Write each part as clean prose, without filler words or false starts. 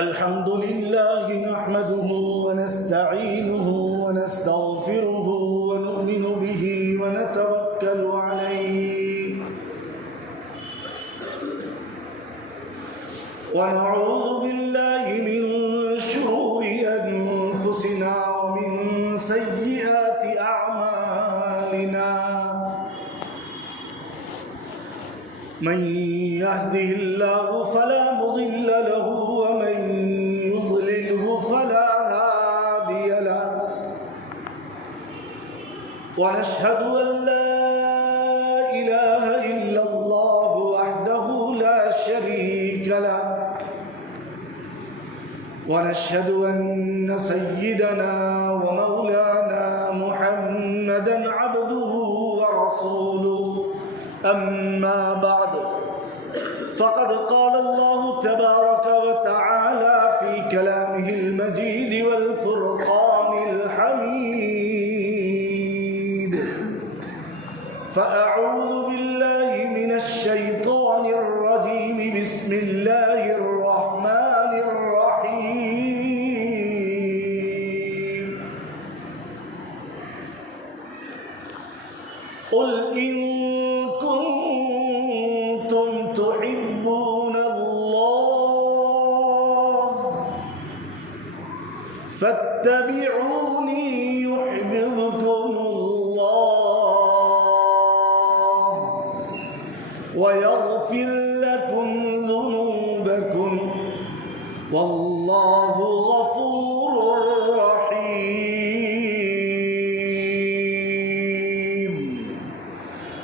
الحمد لله نحمده ونستعينه ونستغفره ونؤمن به ونتوكل عليه ونعوذ بالله من شرور أنفسنا ومن سيئات أعمالنا من يهده الله فلا مضل له ومن يضلله فلا هادي له ونشهد أن لا إله إلا الله وحده لا شريك له ونشهد أن سيدنا ومولانا محمدا عبده ورسوله أما بعد فقد قال الله تبارك وتعالى في كلامه المجيد والفرقان الحميد فأعوذ بالله من الشيطان الرجيم بسم الله الرحمن الرحيم قل إن كنتم تحبون الله فاتبعوني يحببكم الله ويغفر لكم ذنوبكم والله غفور رحيم.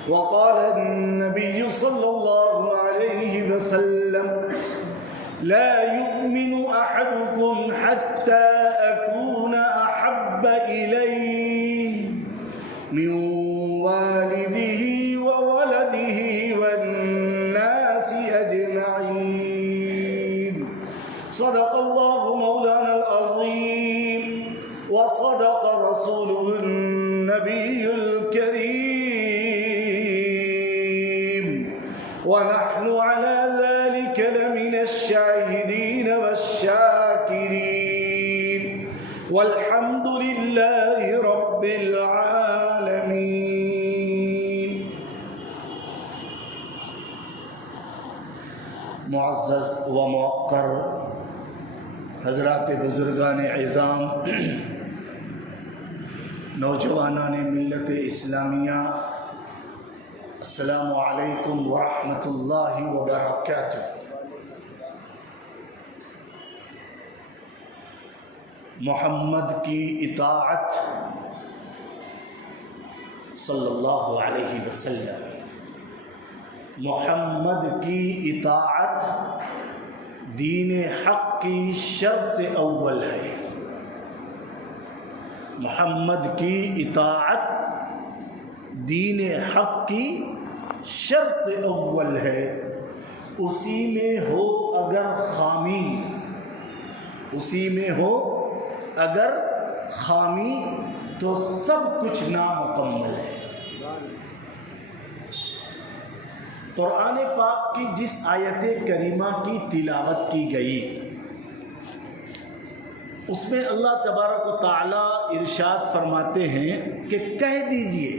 وقال النبي صلى الله عليه وسلم لا يؤمن أحدكم حتى أكون أحب إليه من والده وولده والناس أجمعين. صدق الله مولانا العظيم وصدق رسوله النبي الكريم ونحن على ذلك لمن الشاهدين والشاكرين والحمد لله رب العالمين. معزز و موقر حضرات بزرگان عظام، نوجوانان ملت اسلامیہ، السلام علیکم ورحمۃ اللہ وبرکاتہ. محمد کی اطاعت صلی اللہ علیہ وسلم، محمد کی اطاعت دین حق کی شرط اول ہے. محمد کی اطاعت دین حق کی شرط اول ہے. اسی میں ہو اگر خامی، اسی میں ہو اگر خامی تو سب کچھ نامکمل ہے. قرآن پاک کی جس آیت کریمہ کی تلاوت کی گئی اس میں اللہ تبارک و تعالی ارشاد فرماتے ہیں کہ کہہ دیجئے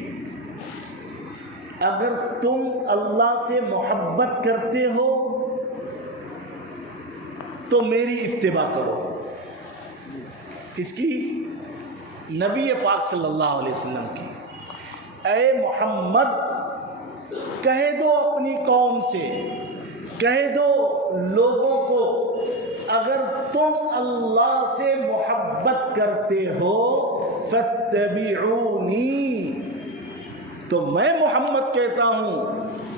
اگر تم اللہ سے محبت کرتے ہو تو میری اتباع کرو. کس کی؟ نبی پاک صلی اللہ علیہ وسلم کی. اے محمد کہہ دو اپنی قوم سے، کہہ دو لوگوں کو، اگر تم اللہ سے محبت کرتے ہو فاتبعونی، تو میں محمد کہتا ہوں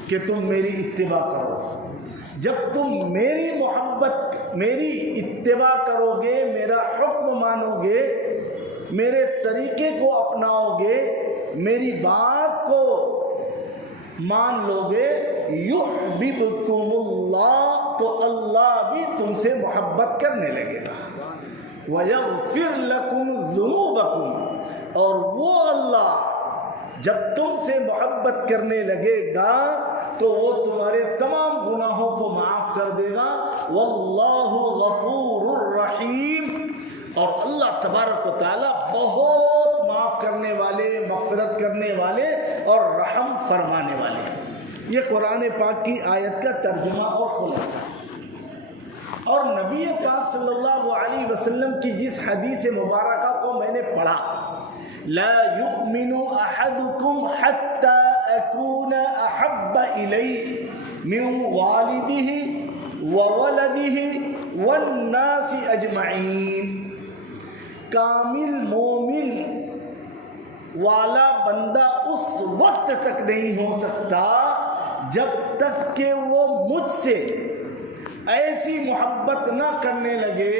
کہ تم میری اتباع کرو. جب تم میری محبت، میری اتباع کرو گے، میرا حکم مانو گے، میرے طریقے کو اپناؤ گے، میری بات کو مان لو گے، یحببکم اللہ، تو اللہ بھی تم سے محبت کرنے لگے گا. وَيَغْفِرْ لَكُمْ ذُنُوبَكُمْ، اور وہ اللہ جب تم سے محبت کرنے لگے گا تو وہ تمہارے تمام گناہوں کو معاف کر دے گا. واللہ غفور الرحیم. اور اللہ تبارک و تعالیٰ بہت معاف کرنے والے، مغفرت کرنے والے اور رحم فرمانے والے ہیں. یہ قرآن پاک کی آیت کا ترجمہ اور خلاصہ. اور نبی پاک صلی اللہ علیہ وسلم کی جس حدیث مبارکہ کو میں نے پڑھا، لا یؤمن احدکم حتی اکون احب الیہ من والدہ وولدہ والناس اجمعین. کامل مومن والا بندہ اس وقت تک نہیں ہو سکتا جب تک کہ وہ مجھ سے ایسی محبت نہ کرنے لگے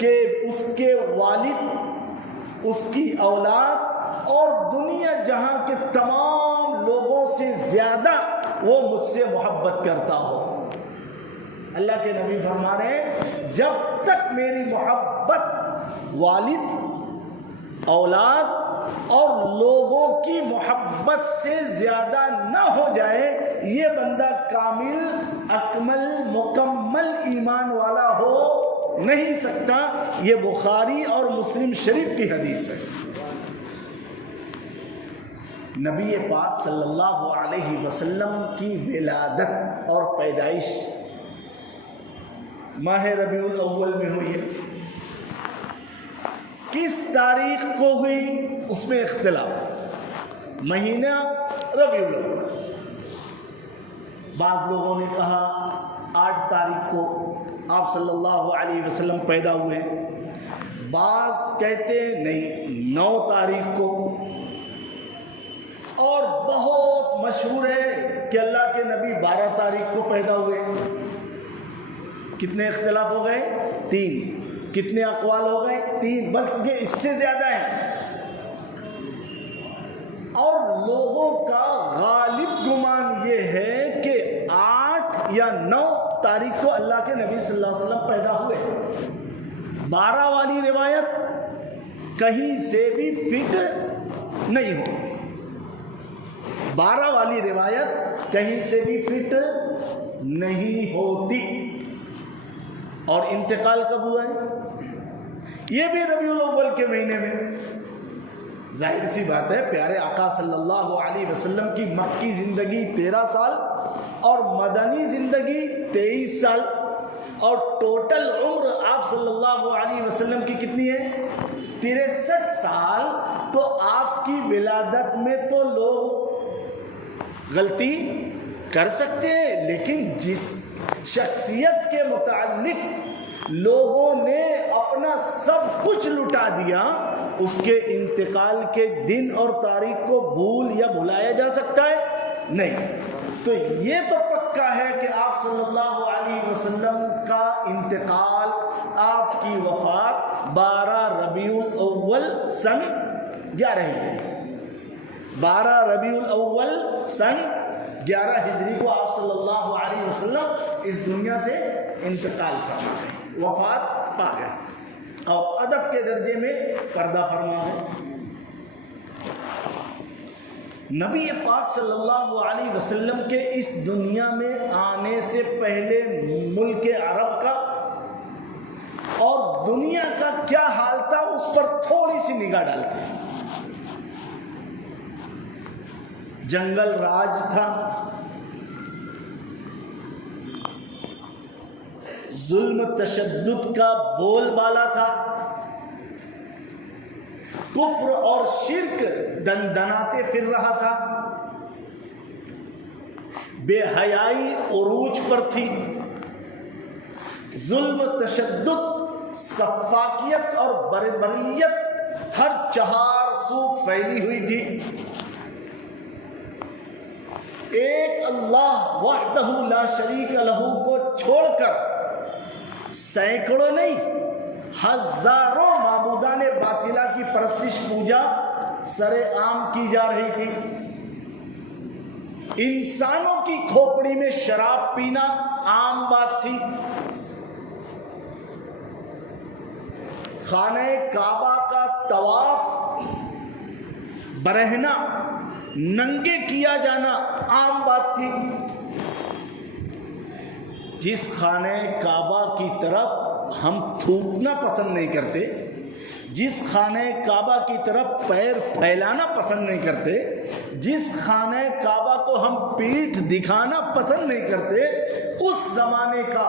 کہ اس کے والد، اس کی اولاد اور دنیا جہاں کے تمام لوگوں سے زیادہ وہ مجھ سے محبت کرتا ہو. اللہ کے نبی فرما رہے ہیں جب تک میری محبت والد، اولاد اور لوگوں کی محبت سے زیادہ نہ ہو جائے، یہ بندہ کامل، اکمل، مکمل ایمان والا ہو نہیں سکتا. یہ بخاری اور مسلم شریف کی حدیث ہے. نبی پاک صلی اللہ علیہ وسلم کی ولادت اور پیدائش ماہ ربیع الاول میں ہوئی ہے. کس تاریخ کو ہوئی اس میں اختلاف. مہینہ ربیع الاول. بعض لوگوں نے کہا 8 تاریخ کو آپ صلی اللہ علیہ وسلم پیدا ہوئے. بعض کہتے نہیں 9 تاریخ کو. اور بہت مشہور ہے کہ اللہ کے نبی 12 تاریخ کو پیدا ہوئے. کتنے اختلاف ہو گئے؟ 3. کتنے اقوال ہو گئے؟ 3، بلکہ اس سے زیادہ ہیں. اور لوگوں کا غالب گمان یہ ہے کہ 8 یا 9 تاریخ کو اللہ کے نبی صلی اللہ علیہ وسلم پیدا ہوئے. 12 والی روایت کہیں سے بھی فٹ نہیں ہو. 12 والی روایت کہیں سے بھی فٹ نہیں ہوتی. اور انتقال کب ہوا ہے؟ یہ بھی ربیع الاول کے مہینے میں. ظاہر سی بات ہے پیارے آقا صلی اللہ علیہ وسلم کی مکی زندگی 13 سال اور مدنی زندگی 23 سال، اور ٹوٹل عمر آپ صلی اللہ علیہ وسلم کی کتنی ہے؟ 63 سال. تو آپ کی ولادت میں تو لوگ غلطی کر سکتے ہیں، لیکن جس شخصیت کے متعلق لوگوں نے اپنا سب کچھ لٹا دیا، اس کے انتقال کے دن اور تاریخ کو بھول یا بھلایا جا سکتا ہے؟ نہیں. تو یہ تو پکا ہے کہ آپ صلی اللہ علیہ وسلم کا انتقال، آپ کی وفات 12 ربیع الاول سن 11 ہجری. 12 ربیع الاول سن 11 ہجری کو آپ صلی اللہ علیہ وسلم اس دنیا سے انتقال فرما گئے، وفات پا گئے اور ادب کے درجے میں پردہ فرما گئے. نبی پاک صلی اللہ علیہ وسلم کے اس دنیا میں آنے سے پہلے ملک عرب کا اور دنیا کا کیا حال تھا اس پر تھوڑی سی نگاہ ڈالتے ہیں. جنگل راج تھا، ظلم تشدد کا بول بالا تھا، کفر اور شرک دندناتے پھر رہا تھا، بے حیائی عروج پر تھی، ظلم تشدد، سفاکیت اور بربریت ہر چہار سو پھیلی ہوئی تھی. ایک اللہ وحدہ لا شریک لہ کو چھوڑ کر سینکڑوں نہیں ہزاروں معبودان باطلہ کی پرستش پوجا سر عام کی جا رہی تھی. انسانوں کی کھوپڑی میں شراب پینا عام بات تھی. خانہ کعبہ کا طواف برہنہ ننگے کیا جانا عام بات تھی۔ جس خانہ کعبہ کی طرف ہم تھوکنا پسند نہیں کرتے، جس خانہ کعبہ کی طرف پیر پھیلانا پسند نہیں کرتے، جس خانہ کعبہ کو ہم پیٹھ دکھانا پسند نہیں کرتے، اس زمانے کا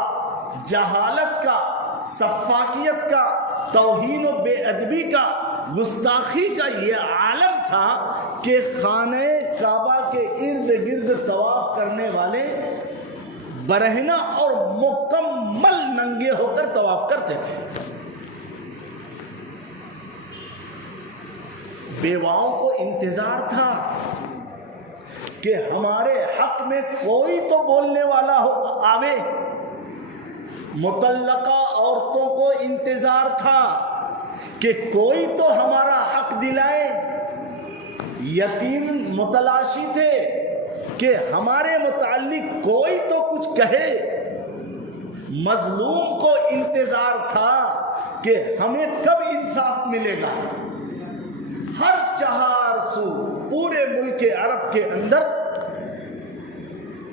جہالت کا، سفاکیت کا، توہین و بے ادبی کا، گستاخی کا یہ عالم تھا کہ خانہ کعبہ کے ارد گرد طواف کرنے والے برہنہ اور مکمل ننگے ہو کر طواف کرتے تھے۔ بیواؤں کو انتظار تھا کہ ہمارے حق میں کوئی تو بولنے والا ہو آوے، مطلقہ عورتوں کو انتظار تھا کہ کوئی تو ہمارا حق دلائے، یتیم متلاشی تھے کہ ہمارے متعلق کوئی تو کچھ کہے، مظلوم کو انتظار تھا کہ ہمیں کب انصاف ملے گا۔ ہر چہار سو پورے ملک عرب کے اندر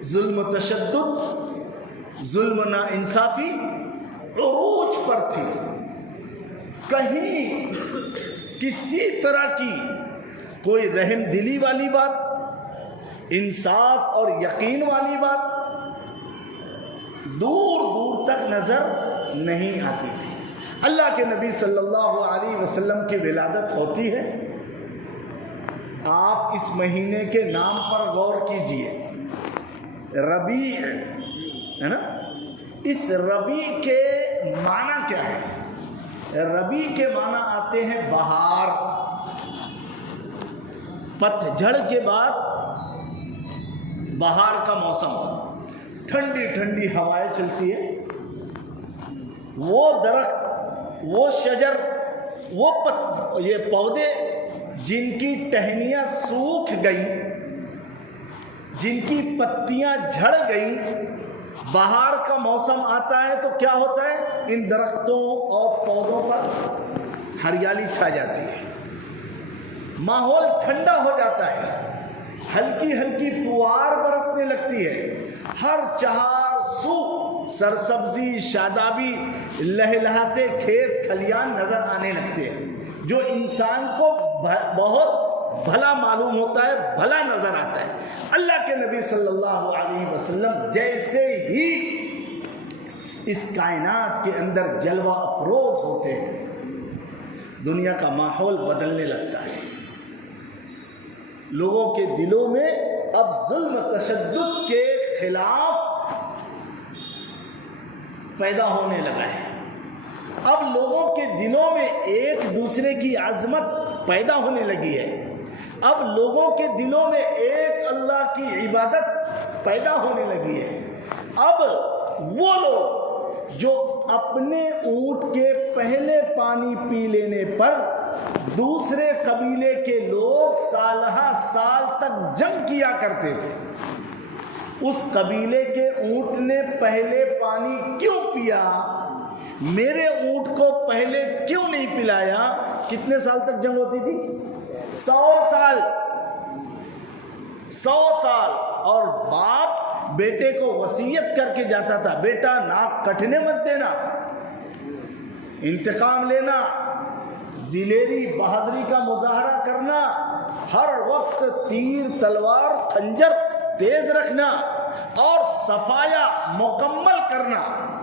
ظلم و تشدد، ظلم و ناانصافی عروج پر تھی۔ کہیں کسی طرح کی کوئی رحم دلی والی بات، انصاف اور یقین والی بات دور دور تک نظر نہیں آتی تھی۔ اللہ کے نبی صلی اللہ علیہ وسلم کی ولادت ہوتی ہے، آپ اس مہینے کے نام پر غور کیجئے، ربیع ہے نا۔ اس ربیع کے معنی کیا ہے؟ ربیع کے معنی آتے ہیں بہار، پتجھڑ کے بعد بہار کا موسم، ٹھنڈی ٹھنڈی ہوائیں چلتی ہے، وہ درخت، وہ شجر، وہ یہ پودے جن کی ٹہنیاں سوکھ گئیں، جن کی پتیاں جھڑ گئیں، بہار کا موسم آتا ہے تو کیا ہوتا ہے؟ ان درختوں اور پودوں پر ہریالی چھا جاتی ہے، ماحول ٹھنڈا ہو جاتا ہے، ہلکی ہلکی فوار برسنے لگتی ہے، ہر چہار سو سرسبزی، شادابی، لہلہاتے کھیت کھلیان نظر آنے لگتے ہیں، جو انسان کو بہت بھلا معلوم ہوتا ہے، بھلا نظر آتا ہے۔ اللہ کے نبی صلی اللہ علیہ وسلم جیسے ہی اس کائنات کے اندر جلوہ افروز ہوتے ہیں، دنیا کا ماحول بدلنے لگتا ہے، لوگوں کے دلوں میں اب ظلم تشدد کے خلاف پیدا ہونے لگا ہے، اب لوگوں کے دلوں میں ایک دوسرے کی عظمت پیدا ہونے لگی ہے، اب لوگوں کے دلوں میں ایک اللہ کی عبادت پیدا ہونے لگی ہے۔ اب وہ لوگ جو اپنے اونٹ کے پہلے پانی پی لینے پر دوسرے قبیلے کے لوگ سالہ سال تک جنگ کیا کرتے تھے، اس قبیلے کے اونٹ نے پہلے پانی کیوں پیا، میرے اونٹ کو پہلے کیوں نہیں پلایا؟ کتنے سال تک جنگ ہوتی تھی؟ 100 سال۔ اور باپ بیٹے کو وصیت کر کے جاتا تھا، بیٹا ناک کٹنے مت دینا، انتقام لینا، دلیری بہادری کا مظاہرہ کرنا، ہر وقت تیر تلوار خنجر تیز رکھنا اور صفایا مکمل کرنا،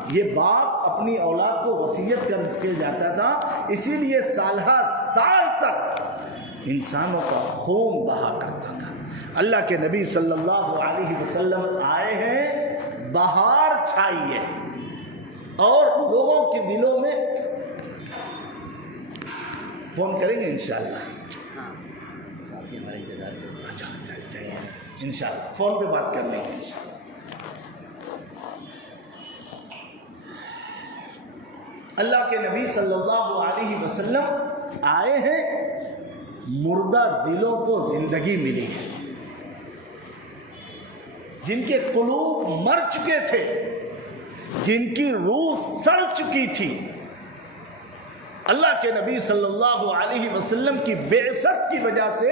یہ باپ اپنی اولاد کو وصیت کر کے جاتا تھا۔ اسی لیے سالہ سال تک انسانوں کا خون بہا کرتا تھا۔ اللہ کے نبی صلی اللہ علیہ وسلم آئے ہیں، بہار چھائی ہے اور لوگوں کے دلوں میں، فون کریں گے انشاءاللہ، اچھا چاہیے انشاءاللہ، فون پہ بات کر لیں گے انشاءاللہ۔ اللہ کے نبی صلی اللہ علیہ وسلم آئے ہیں، مردہ دلوں کو زندگی ملی ہے، جن کے قلوب مر چکے تھے، جن کی روح سڑ چکی تھی، اللہ کے نبی صلی اللہ علیہ وسلم کی بعثت کی وجہ سے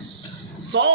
100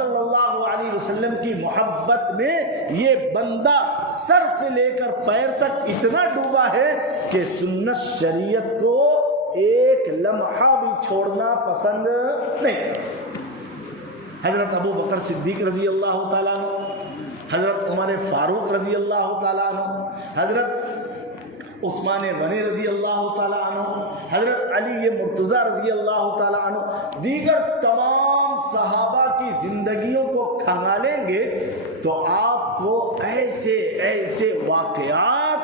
صلی اللہ علیہ وسلم کی محبت میں یہ بندہ سر سے لے کر پیر تک اتنا ڈوبا ہے کہ سنت شریعت کو ایک لمحہ بھی چھوڑنا پسند نہیں کرتا۔ حضرت ابو بکر صدیق رضی اللہ تعالیٰ عنہ، حضرت عمر فاروق رضی اللہ تعالیٰ عنہ، حضرت عثمان غنی رضی اللہ تعالیٰ عنہ، حضرت علی مرتضیٰ رضی اللہ تعالیٰ عنہ، دیگر تمام صحابہ کی زندگیوں کو کھنگالیں گے تو آپ کو ایسے ایسے واقعات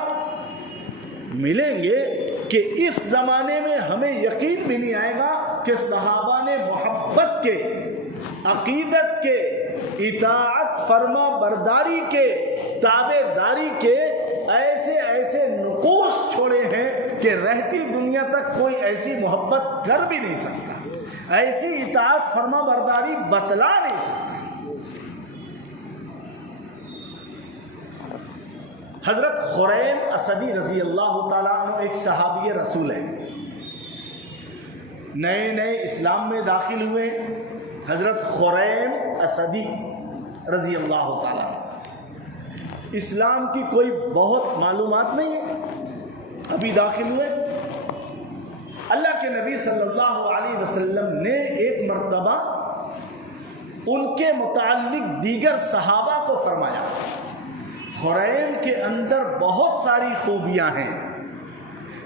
ملیں گے کہ اس زمانے میں ہمیں یقین بھی نہیں آئے گا کہ صحابہ نے محبت کے، عقیدت کے، اطاعت فرما برداری کے، تابع داری کے ایسے ایسے نقوش چھوڑے ہیں کہ رہتی دنیا تک کوئی ایسی محبت کر بھی نہیں سکتا، ایسی اطاعت فرما برداری بتلا نہیں سکتا۔ حضرت خریم اسدی رضی اللہ تعالیٰ عنہ ایک صحابی رسول ہیں، نئے نئے اسلام میں داخل ہوئے۔ حضرت خریم اسدی رضی اللہ تعالیٰ عنہ، اسلام کی کوئی بہت معلومات نہیں ہے، ابھی داخل ہوئے۔ اللہ کے نبی صلی اللہ علیہ وسلم نے ایک مرتبہ ان کے متعلق دیگر صحابہ کو فرمایا، خریم کے اندر بہت ساری خوبیاں ہیں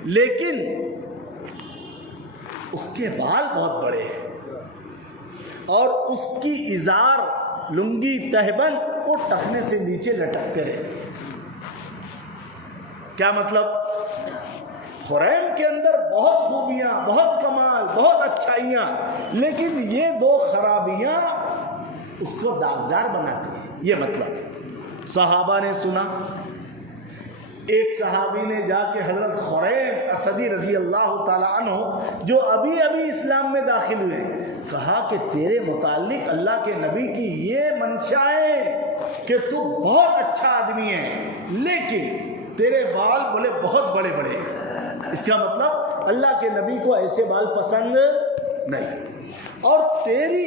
لیکن اس کے بال بہت بڑے ہیں اور اس کی ازار، لنگی، تہبند وہ ٹخنے سے نیچے لٹکتے رہتے۔ کیا مطلب؟ خریم کے اندر بہت خوبیاں، بہت کمال، بہت اچھائیاں، لیکن یہ دو خرابیاں اس کو داغدار بناتی ہیں، یہ مطلب۔ صحابہ نے سنا، ایک صحابی نے جا کے حضرت خریم اسدی رضی اللہ تعالیٰ عنہ جو ابھی ابھی اسلام میں داخل ہوئے، کہا کہ تیرے متعلق اللہ کے نبی کی یہ منشا ہے کہ تو بہت اچھا آدمی ہے لیکن تیرے بال بولے بہت بڑے بڑے ہیں۔ اس کا مطلب اللہ کے نبی کو ایسے بال پسند نہیں، اور تیری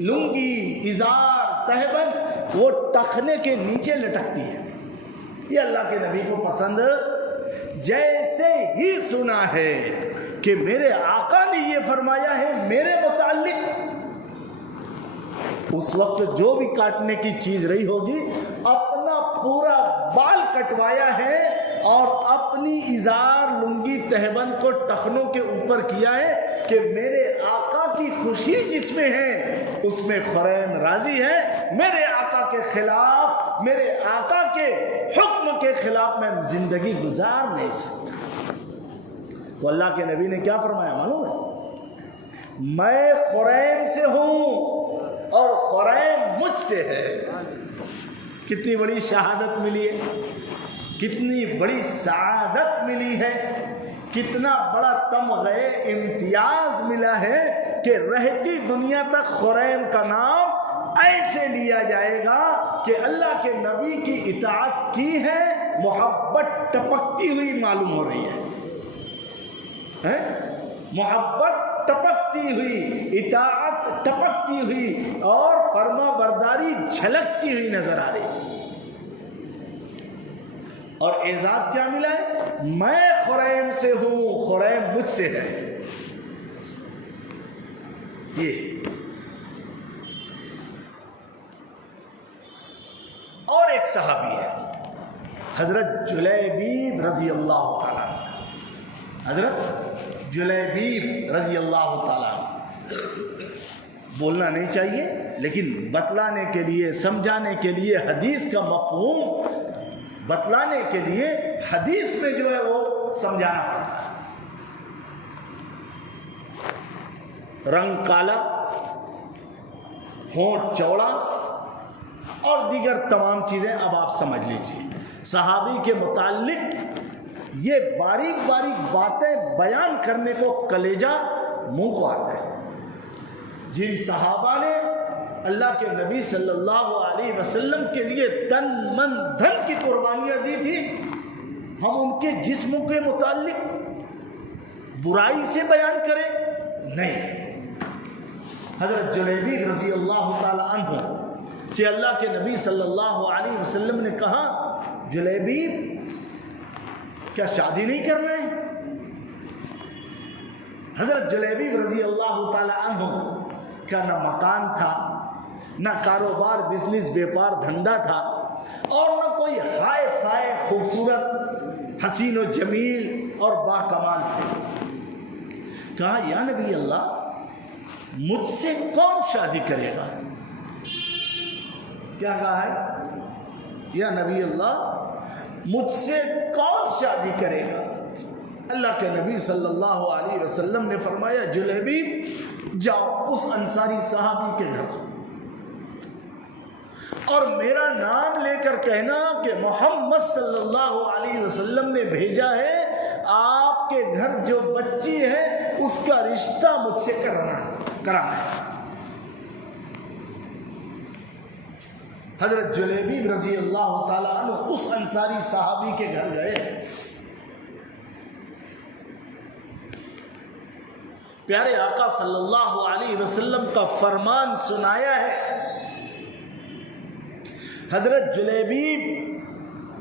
لنگی، ازار، تہبند وہ ٹخنے کے نیچے لٹکتی ہے، یہ اللہ کے نبی کو پسند۔ جیسے ہی سنا ہے کہ میرے آقا نے یہ فرمایا ہے میرے متعلق، اس وقت جو بھی کاٹنے کی چیز رہی ہوگی اپنا پورا بال کٹوایا ہے اور اپنی ازار، لنگی، تہبند کو ٹخنوں کے اوپر کیا ہے کہ میرے آقا کی خوشی جس میں ہے اس میں خریم راضی ہے، میرے آقا کے خلاف، میرے آقا کے حکم کے خلاف میں زندگی گزار نہیں سکتا۔ تو اللہ کے نبی نے کیا فرمایا معلوم ہے؟ میں خریم سے ہوں اور خریم مجھ سے ہے۔ کتنی بڑی شہادت ملی ہے، کتنی بڑی سعادت ملی ہے، کتنا بڑا تمغہ امتیاز ملا ہے کہ رہتی دنیا تک خریم کا نام ایسے لیا جائے گا کہ اللہ کے نبی کی اطاعت کی ہے، محبت ٹپکتی ہوئی معلوم ہو رہی ہے، محبت ٹپکتی ہوئی، اطاعت ٹپکتی ہوئی اور فرما برداری جھلکتی ہوئی نظر آ رہی۔ اور اعزاز کیا ملا ہے؟ میں خریم سے ہوں، خریم مجھ سے ہے۔ یہ اور ایک صحابی ہے حضرت جلیبیب رضی اللہ تعالیٰ عنہ، حضرت جلیبیب رضی اللہ تعالیٰ عنہ۔ بولنا نہیں چاہیے لیکن بتلانے کے لیے، سمجھانے کے لیے، حدیث کا مفہوم بتلانے کے لیے حدیث میں جو ہے وہ سمجھانا پڑتا ہے۔ رنگ کالا، ہونٹ چوڑا اور دیگر تمام چیزیں اب آپ سمجھ لیجیے۔ صحابی کے متعلق یہ باریک باریک باتیں بیان کرنے کو کلیجہ منہ کو آتا ہے۔ جن صحابہ نے اللہ کے نبی صلی اللہ علیہ وسلم کے لیے تن من دھن کی قربانیاں دی تھی، ہم ان کے جسم کے متعلق برائی سے بیان کریں؟ نہیں، حضرت جلیبیب رضی اللہ تعالی عنہ سے اللہ کے نبی صلی اللہ علیہ وسلم نے کہا جلیبیب کیا شادی نہیں کر رہے ہیں؟ حضرت جلیبیب رضی اللہ تعالی عنہ کا نہ مکان تھا، نہ کاروبار بزنس بیپار دھندا تھا، اور نہ کوئی ہائے فائے خوبصورت حسین و جمیل اور باکمال تھے۔ کہا یا نبی اللہ مجھ سے کون شادی کرے گا؟ کیا کہا ہے؟ یا نبی اللہ مجھ سے کون شادی کرے گا؟ اللہ کے نبی صلی اللہ علیہ وسلم نے فرمایا جلیبیب جاؤ اس انصاری صحابی کے گھر اور میرا نام لے کر کہنا کہ محمد صلی اللہ علیہ وسلم نے بھیجا ہے، آپ کے گھر جو بچی ہے اس کا رشتہ مجھ سے کرانا ہے۔ حضرت جلیبیب رضی اللہ تعالی عنہ اس انصاری صحابی کے گھر گئے، پیارے آقا صلی اللہ علیہ وسلم کا فرمان سنایا ہے۔ حضرت جلیبیب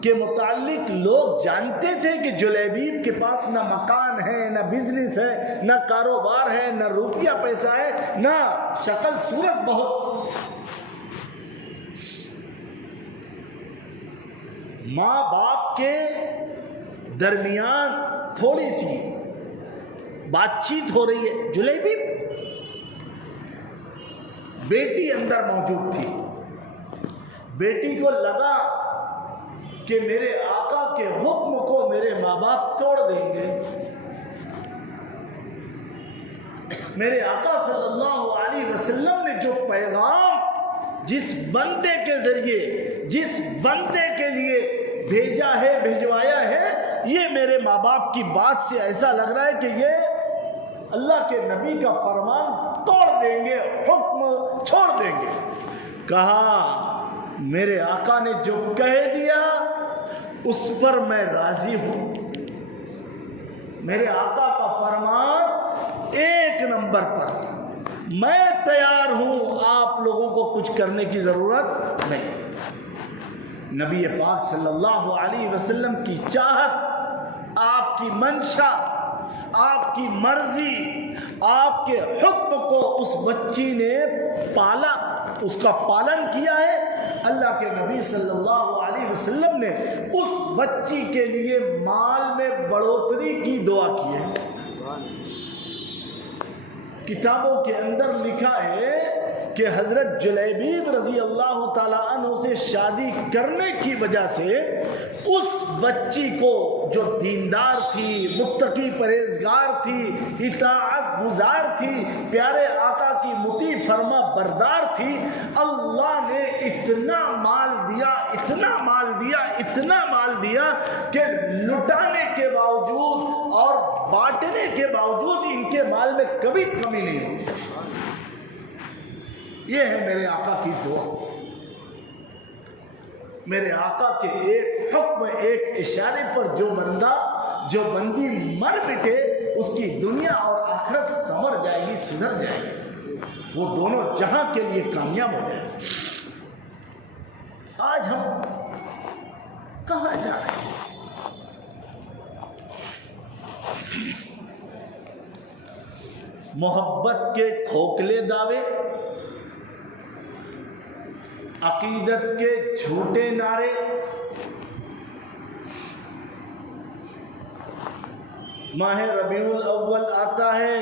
کے متعلق لوگ جانتے تھے کہ جلیبیب کے پاس نہ مکان ہے، نہ بزنس ہے، نہ کاروبار ہے، نہ روپیہ پیسہ ہے، نہ شکل صورت بہت، ماں باپ کے درمیان تھوڑی سی بات چیت ہو رہی ہے، جلیبیب بیٹی اندر موجود تھی، بیٹی کو لگا کہ میرے آقا کے حکم کو میرے ماں باپ توڑ دیں گے، میرے آقا صلی اللہ علیہ وسلم نے جو پیغام جس بندے کے ذریعے جس بندے کے لیے بھیجا ہے بھیجوایا ہے، یہ میرے ماں باپ کی بات سے ایسا لگ رہا ہے کہ یہ اللہ کے نبی کا فرمان توڑ دیں گے، حکم چھوڑ دیں گے۔ کہا میرے آقا نے جو کہہ دیا اس پر میں راضی ہوں، میرے آقا کا فرمان ایک نمبر پر، میں تیار ہوں، آپ لوگوں کو کچھ کرنے کی ضرورت نہیں۔ نبی پاک صلی اللہ علیہ وسلم کی چاہت، آپ کی منشا، آپ کی مرضی، آپ کے حکم کو اس بچی نے پالا، اس کا پالن کیا ہے۔ اللہ کے نبی صلی اللہ علیہ وسلم نے اس بچی کے لیے مال میں بڑھوتری کی دعا کی ہے۔ کتابوں کے اندر لکھا ہے کہ حضرت جلیبیب رضی اللہ تعالی عنہ سے شادی کرنے کی وجہ سے اس بچی کو جو دیندار تھی، متقی پرہیزگار تھی، اطاعت گزار تھی، پیارے آقا کی مطیع فرما بردار تھی، اللہ نے اتنا مال دیا، اتنا مال دیا، اتنا مال دیا کہ لٹانے کے باوجود اور بانٹنے کے باوجود ان کے مال میں کبھی کمی نہیں ہوتی۔ یہ ہے میرے آقا کی دعا، میرے آقا کے ایک حکم، ایک اشارے پر جو بندی مر مٹے اس کی دنیا اور آخرت سنور جائے گی، سدھر جائے گی، وہ دونوں جہاں کے لیے کامیاب ہو جائے گی۔ آج ہم کہاں جا رہے ہیں؟ محبت کے کھوکھلے دعوے، عقیدت کے جھوٹے نعرے، ماہ ربیع الاول آتا ہے،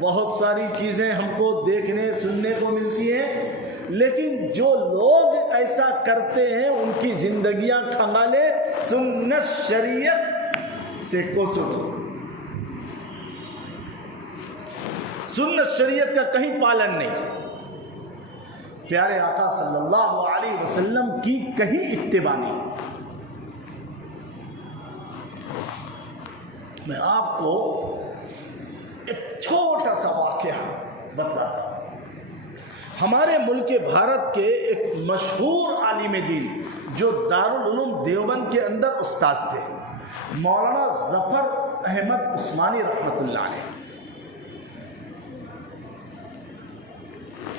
بہت ساری چیزیں ہم کو دیکھنے سننے کو ملتی ہیں، لیکن جو لوگ ایسا کرتے ہیں ان کی زندگیاں کھنگالے، سنت شریعت سے کوسو، سنت شریعت کا کہیں پالن نہیں، پیارے آقا صلی اللہ علیہ وسلم کی کہیں اتباع نہیں۔ میں آپ کو ایک چھوٹا سا واقعہ بتلاتا ہوں۔ ہمارے ملک بھارت کے ایک مشہور عالم دین جو دارالعلوم دیوبند کے اندر استاد تھے، مولانا ظفر احمد عثمانی رحمۃ اللہ علیہ،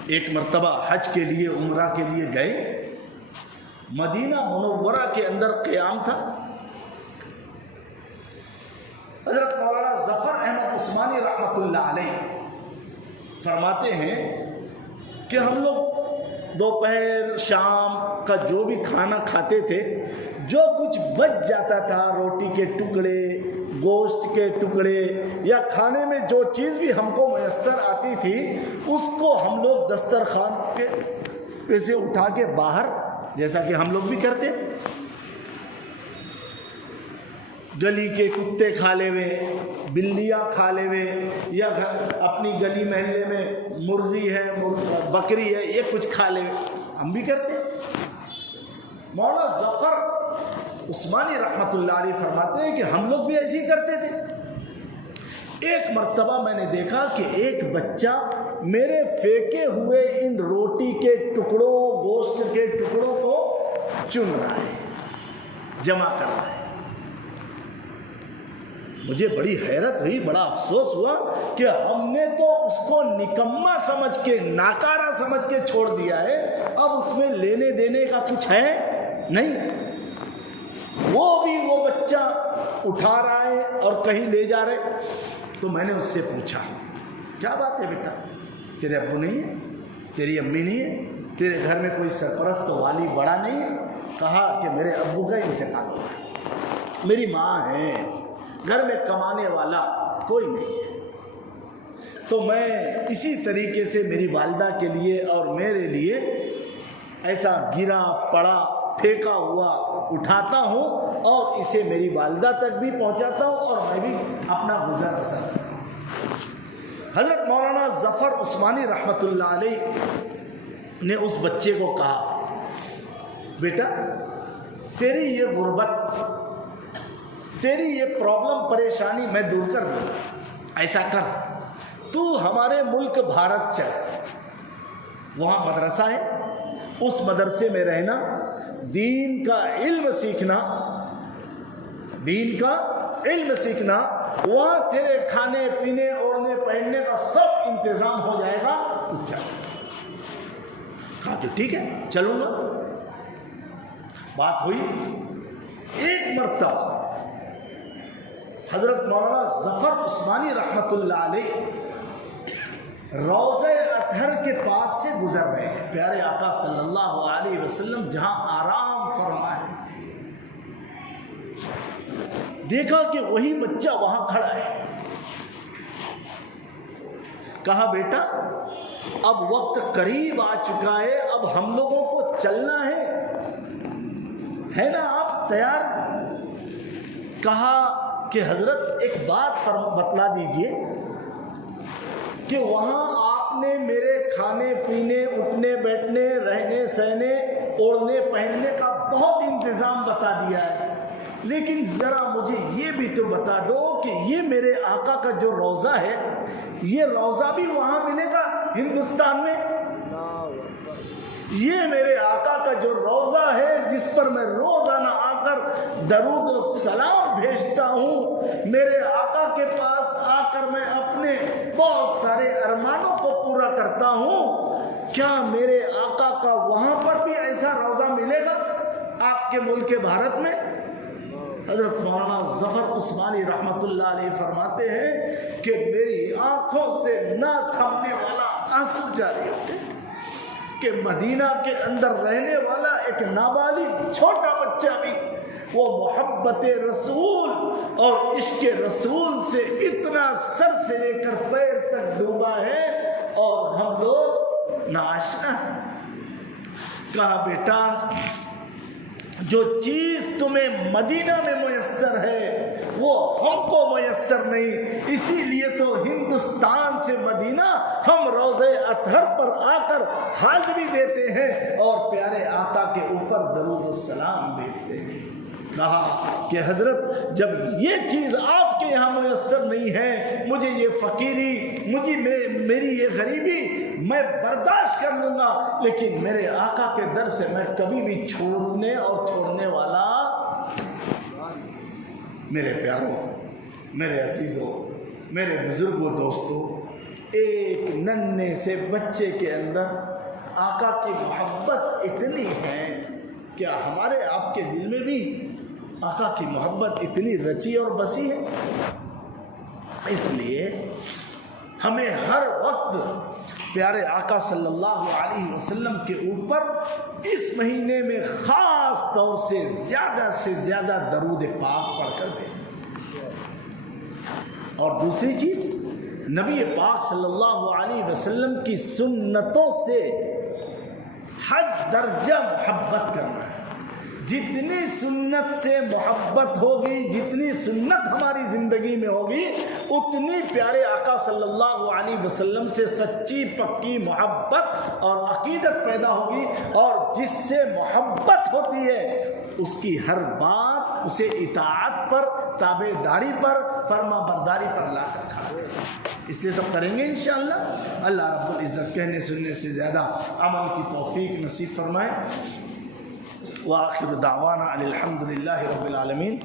ایک مرتبہ حج کے لیے عمرہ کے لیے گئے، مدینہ منورہ کے اندر قیام تھا۔ حضرت مولانا ظفر احمد عثمانی رحمۃ اللہ علیہ فرماتے ہیں کہ ہم لوگ دوپہر شام کا جو بھی کھانا کھاتے تھے، جو کچھ بچ جاتا تھا، روٹی کے ٹکڑے، گوشت کے ٹکڑے یا کھانے میں جو چیز بھی ہم کو میسر آتی تھی، اس کو ہم لوگ دسترخوان کے پہ سے اٹھا کے باہر، جیسا کہ ہم لوگ بھی کرتے، گلی کے کتے کھا لے ہوئے، بلیاں کھا لے ہوئے، یا اپنی گلی محلے میں مرغی ہے، بکری ہے، یہ کچھ کھا لے ہوئے، ہم بھی کرتے۔ مولانا ظفر عثمانی رحمۃ اللہ علیہ فرماتے ہیں کہ ہم لوگ بھی ایسے ہی کرتے تھے۔ ایک مرتبہ میں نے دیکھا کہ ایک بچہ میرے پھینکے ہوئے ان روٹی کے ٹکڑوں، گوشت کے ٹکڑوں کو چن رہا ہے، جمع کر رہا ہے۔ مجھے بڑی حیرت ہوئی، بڑا افسوس ہوا کہ ہم نے تو اس کو نکما سمجھ کے، ناکارہ سمجھ کے چھوڑ دیا ہے، اب اس میں لینے دینے کا کچھ ہے نہیں۔ وہ بھی وہ بچہ اٹھا رہا ہے اور کہیں لے جا رہے۔ تو میں نے اس سے پوچھا، کیا بات ہے بیٹا، تیرے ابو نہیں ہے، تیری امی نہیں ہے، تیرے گھر میں کوئی سرپرست والی بڑا نہیں ہے؟ کہا کہ میرے ابو کا انتقال ہوا ہے، میری ماں ہے، گھر میں کمانے والا کوئی نہیں ہے۔ تو میں اسی طریقے سے میری والدہ کے لیے اور میرے لیے ایسا گرا پڑا پھینکا ہوا اٹھاتا ہوں اور اسے میری والدہ تک بھی پہنچاتا ہوں اور میں بھی اپنا گزر بسر کرتا ہوں۔ حضرت مولانا ظفر عثمانی رحمۃ اللہ علیہ نے اس بچے کو کہا، بیٹا تیری یہ غربت، تیری یہ پرابلم، پریشانی میں دور کر دوں، ایسا کر تو ہمارے ملک بھارت چل، وہاں مدرسہ ہے، اس مدرسے میں رہنا، دین کا علم سیکھنا، دین کا علم سیکھنا، وہاں تیرے کھانے پینے اوڑھنے پہننے کا سب انتظام ہو جائے گا، تو چل۔ کہا کہ ٹھیک ہے چلوں گا۔ بات ہوئی، ایک مرتبہ حضرت مولانا ظفر عثمانی رحمۃ اللہ علیہ روضہ اطہر کے پاس سے گزر رہے ہیں، پیارے آقا صلی اللہ علیہ وسلم جہاں آرام فرما ہے، دیکھا کہ وہی بچہ وہاں کھڑا ہے۔ کہا بیٹا اب وقت قریب آ چکا ہے، اب ہم لوگوں کو چلنا ہے نا، آپ تیار؟ کہا کہ حضرت ایک بات بتلا دیجئے کہ وہاں آپ نے میرے کھانے پینے، اٹھنے بیٹھنے، رہنے سہنے، اوڑھنے پہننے کا بہت انتظام بتا دیا ہے، لیکن ذرا مجھے یہ بھی تو بتا دو کہ یہ میرے آقا کا جو روضہ ہے، یہ روضہ بھی وہاں ملے گا ہندوستان میں؟ یہ میرے آقا کا جو روضہ ہے جس پر میں روزانہ آ کر درود و سلام بھیجتا ہوں، میرے آقا کے پاس آ کر میں اپنے بہت سارے ارمانوں کو پورا کرتا ہوں، کیا میرے آقا کا وہاں پر بھی ایسا روضہ ملے گا آپ کے ملک بھارت میں؟ حضرت مولانا ظفر عثمانی رحمۃ اللہ علیہ فرماتے ہیں کہ میری آنکھوں سے نہ تھمنے والا آنسو جاری ہوتے کہ مدینہ کے اندر رہنے والا ایک نابالغ چھوٹا بچہ بھی وہ محبت رسول اور عشق رسول سے اتنا سر سے لے کر پیر تک ڈوبا ہے اور ہم لوگ ناآشنا ہیں۔ کہا بیٹا جو چیز تمہیں مدینہ میں میسر ہے وہ ہم کو میسر نہیں، اسی لیے تو ہندوستان سے مدینہ ہم روضہ اطہر پر آ کر حاضری دیتے ہیں اور پیارے آقا کے اوپر درود و سلام بھیجتے ہیں۔ کہا کہ حضرت جب یہ چیز آپ کے یہاں میسر نہیں ہے، مجھے یہ فقیری، میری یہ غریبی میں برداشت کر لوں گا، لیکن میرے آقا کے در سے میں کبھی بھی چھوڑنے اور چھوڑنے والا۔ میرے پیاروں، میرے عزیزوں، میرے بزرگوں، دوستوں، ایک ننھے سے بچے کے اندر آقا کی محبت اتنی ہے، کیا ہمارے آپ کے دل میں بھی آقا کی محبت اتنی رچی اور بسی ہے؟ اس لیے ہمیں ہر وقت پیارے آقا صلی اللہ علیہ وسلم کے اوپر اس مہینے میں خاص طور سے زیادہ درود پاک پڑھ کر دیں۔ اور دوسری چیز، نبی پاک صلی اللہ علیہ وسلم کی سنتوں سے حد درجہ محبت کرنا ہے۔ جتنی سنت سے محبت ہوگی، جتنی سنت ہماری زندگی میں ہوگی، اتنی پیارے آقا صلی اللہ علیہ وسلم سے سچی پکی محبت اور عقیدت پیدا ہوگی، اور جس سے محبت ہوتی ہے اس کی ہر بات اسے اطاعت پر، تابع داری پر، فرما برداری پر لا کر کھڑے۔ اس لیے سب کریں گے انشاءاللہ۔ اللہ رب العزت کہنے سننے سے زیادہ عمل کی توفیق نصیب فرمائے۔ وآخر دعوانا الحمد للہ رب العالمین۔